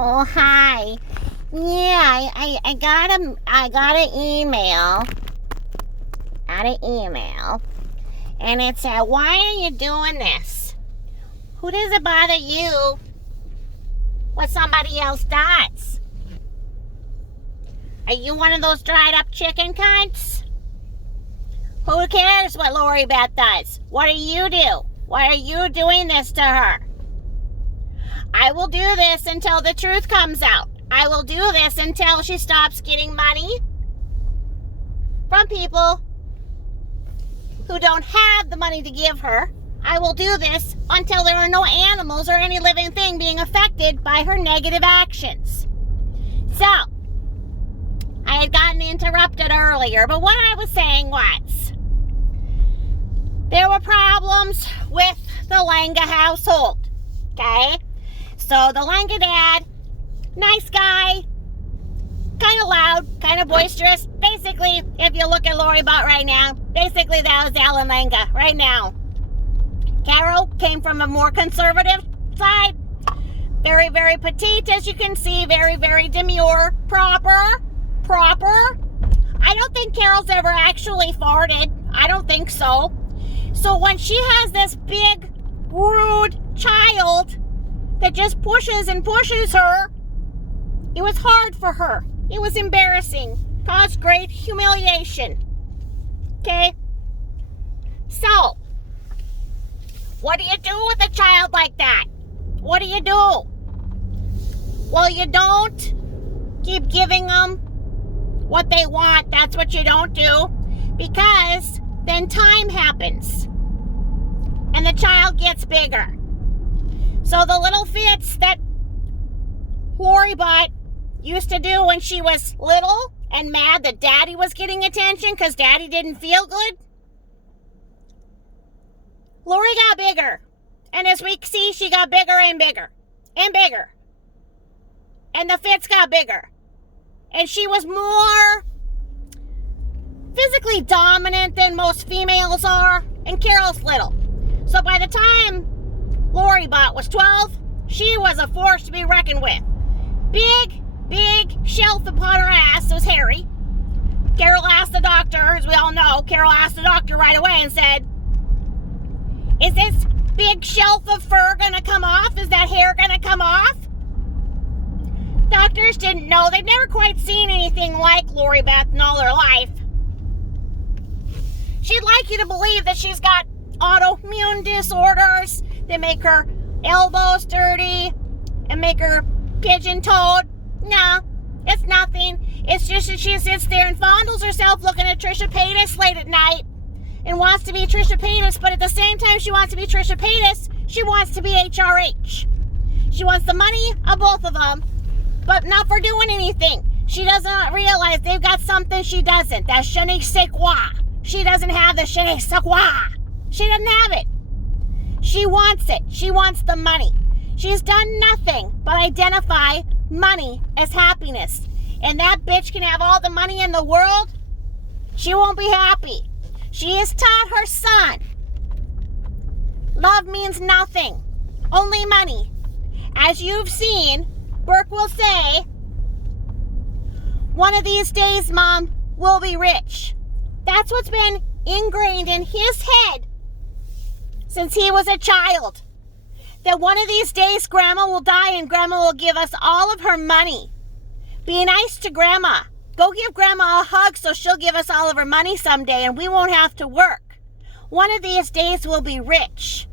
Oh, hi. Yeah, I got an email. And it said, why are you doing this? Who does it bother you what somebody else does? Are you one of those dried up chicken cunts? Who cares what Lori Beth does? What do you do? Why are you doing this to her? I will do this until the truth comes out. I will do this until she stops getting money from people who don't have the money to give her. I will do this until there are no animals or any living thing being affected by her negative actions. So, I had gotten interrupted earlier, but what I was saying was, there were problems with the Langa household, okay? So the Langa dad, nice guy, kind of loud, kind of boisterous. Basically, if you look at Lori Butt right now, basically that was Alan Langa right now. Carol came from a more conservative side. Very, very petite, as you can see. Very, very demure. Proper. I don't think Carol's ever actually farted. I don't think so. So when she has this big, rude child that just pushes and pushes her, it was hard for her. It was embarrassing. Caused great humiliation. Okay? So, what do you do with a child like that? What do you do? Well, you don't keep giving them what they want. That's what you don't do. Because then time happens. And the child gets bigger. So the little fits that Lori Butt used to do when she was little and mad that daddy was getting attention because daddy didn't feel good, Lori got bigger. And as we see, she got bigger and bigger and bigger. And the fits got bigger. And she was more physically dominant than most females are. And Carol's little. So by the time Lori Butt was 12, she was a force to be reckoned with. Big shelf upon her ass was hairy. Carol asked the doctor, as we all know, Carol asked the doctor right away and said, is this big shelf of fur gonna come off? Is that hair gonna come off? Doctors didn't know. They'd never quite seen anything like Lori Beth in all her life. She'd like you to believe that she's got autoimmune disorders that make her elbows dirty and make her pigeon-toed. No, it's nothing. It's just that she sits there and fondles herself looking at Trisha Paytas late at night and wants to be Trisha Paytas, but at the same time she wants to be Trisha Paytas, she wants to be HRH. She wants the money of both of them, but not for doing anything. She doesn't realize they've got something she doesn't. That je ne sais quoi. She doesn't have the je ne sais quoi. She doesn't have it. She wants it. She wants the money. She's done nothing but identify money as happiness. And that bitch can have all the money in the world. She won't be happy. She has taught her son. Love means nothing. Only money. As you've seen, Burke will say, one of these days, Mom, we'll be rich. That's what's been ingrained in his head since he was a child. That one of these days Grandma will die and Grandma will give us all of her money. Be nice to Grandma. Go give Grandma a hug so she'll give us all of her money someday and we won't have to work. One of these days we'll be rich.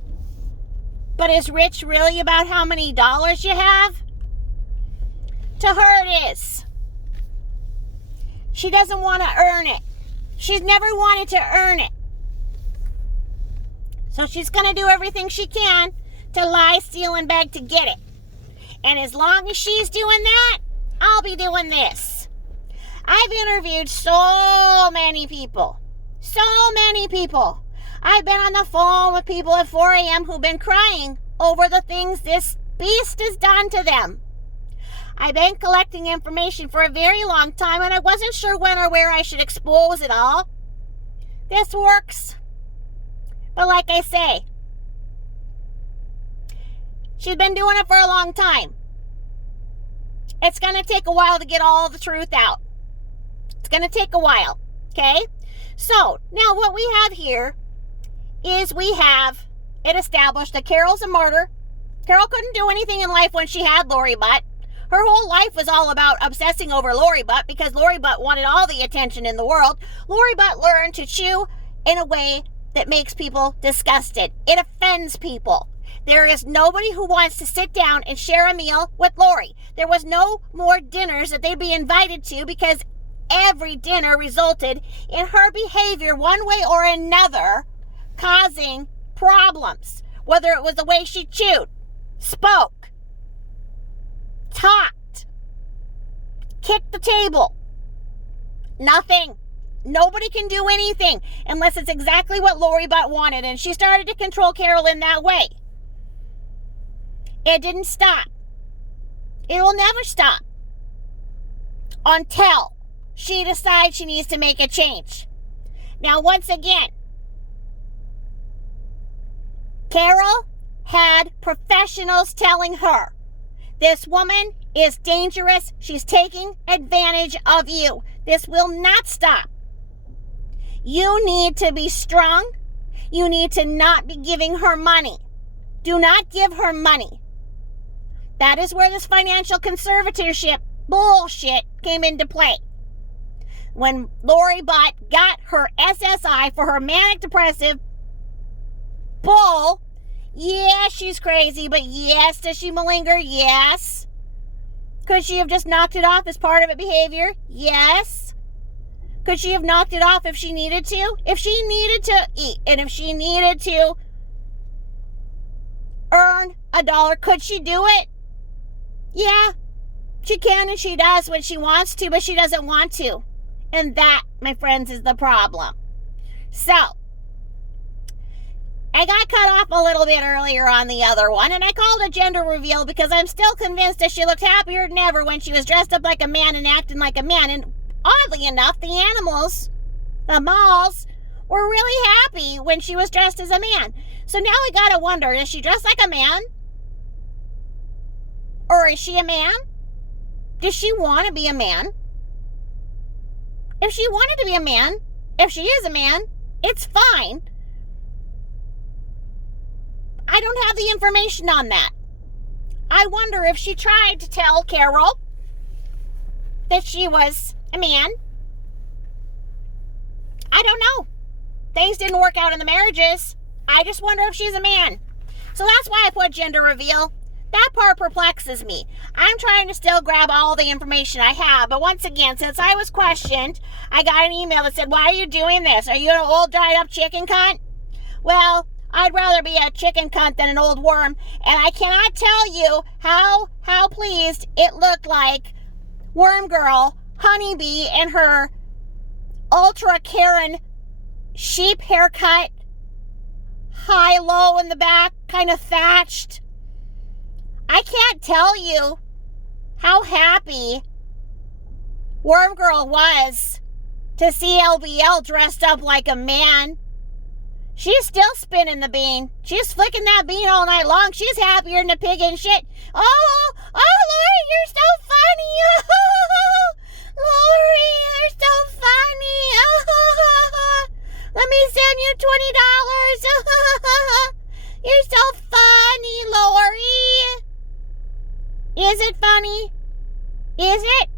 But is rich really about how many dollars you have? To her it is. She doesn't want to earn it. She's never wanted to earn it. So she's going to do everything she can to lie, steal, and beg to get it. And as long as she's doing that, I'll be doing this. I've interviewed so many people. I've been on the phone with people at 4 a.m. who've been crying over the things this beast has done to them. I've been collecting information for a very long time, and I wasn't sure when or where I should expose it all. This works. But like I say, she's been doing it for a long time. It's going to take a while to get all the truth out. It's going to take a while, okay? So, now what we have here is we have it established that Carol's a martyr. Carol couldn't do anything in life when she had Lori Butt. Her whole life was all about obsessing over Lori Butt because Lori Butt wanted all the attention in the world. Lori Butt learned to chew in a way that makes people disgusted. It offends people. There is nobody who wants to sit down and share a meal with Lori. There was no more dinners that they'd be invited to because every dinner resulted in her behavior one way or another causing problems. Whether it was the way she chewed, spoke, talked, kicked the table. Nothing. Nobody can do anything unless it's exactly what Lori Butt wanted, and she started to control Carol in that way. It didn't stop. It will never stop until she decides she needs to make a change. Now, once again, Carol had professionals telling her, this woman is dangerous. She's taking advantage of you. This will not stop. You need to be strong. You need to not be giving her money. Do not give her money. That is where this financial conservatorship bullshit came into play. When Lori Butt got her SSI for her manic depressive bull, yeah, she's crazy, but yes, does she malinger? Yes. Could she have just knocked it off as part of a behavior? Yes. Could she have knocked it off if she needed to? If she needed to eat, and if she needed to earn $1, could she do it? Yeah, she can and she does when she wants to, but she doesn't want to. And that, my friends, is the problem. So, I got cut off a little bit earlier on the other one, and I called a gender reveal because I'm still convinced that she looked happier than ever when she was dressed up like a man and acting like a man. And oddly enough, the animals, the moths, were really happy when she was dressed as a man. So now we gotta wonder, is she dressed like a man? Or is she a man? Does she want to be a man? If she wanted to be a man, if she is a man, it's fine. I don't have the information on that. I wonder if she tried to tell Carol that she was a man. I don't know. Things didn't work out in the marriages. I just wonder if she's a man. So that's why I put gender reveal. That part perplexes me. I'm trying to still grab all the information I have, but once again, since I was questioned, I got an email that said, why are you doing this? Are you an old dried up chicken cunt? Well, I'd rather be a chicken cunt than an old worm, and I cannot tell you how pleased it looked like Worm Girl, Honeybee, and her Ultra Karen sheep haircut, high-low in the back, kind of thatched. I can't tell you how happy Worm Girl was to see LBL dressed up like a man. She's still spinning the bean. She's flicking that bean all night long. She's happier than a pig in shit. Oh, Lori, you're so funny. Oh, Lori, you're so funny. Oh, let me send you $20. You're so funny, Lori. Is it funny? Is it?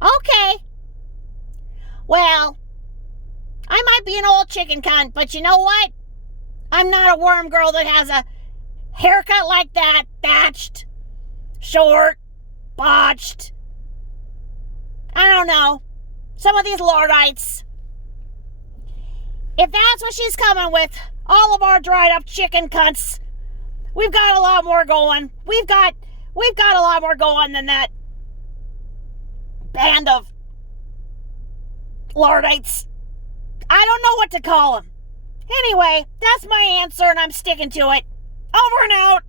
Okay. Well, I might be an old chicken cunt, but you know what? I'm not a worm girl that has a haircut like that, thatched, short, botched. I don't know. Some of these Lordites. If that's what she's coming with, all of our dried up chicken cunts, we've got a lot more going. We've got a lot more going than that band of Lordites. I don't know what to call them. Anyway, that's my answer and I'm sticking to it. Over and out.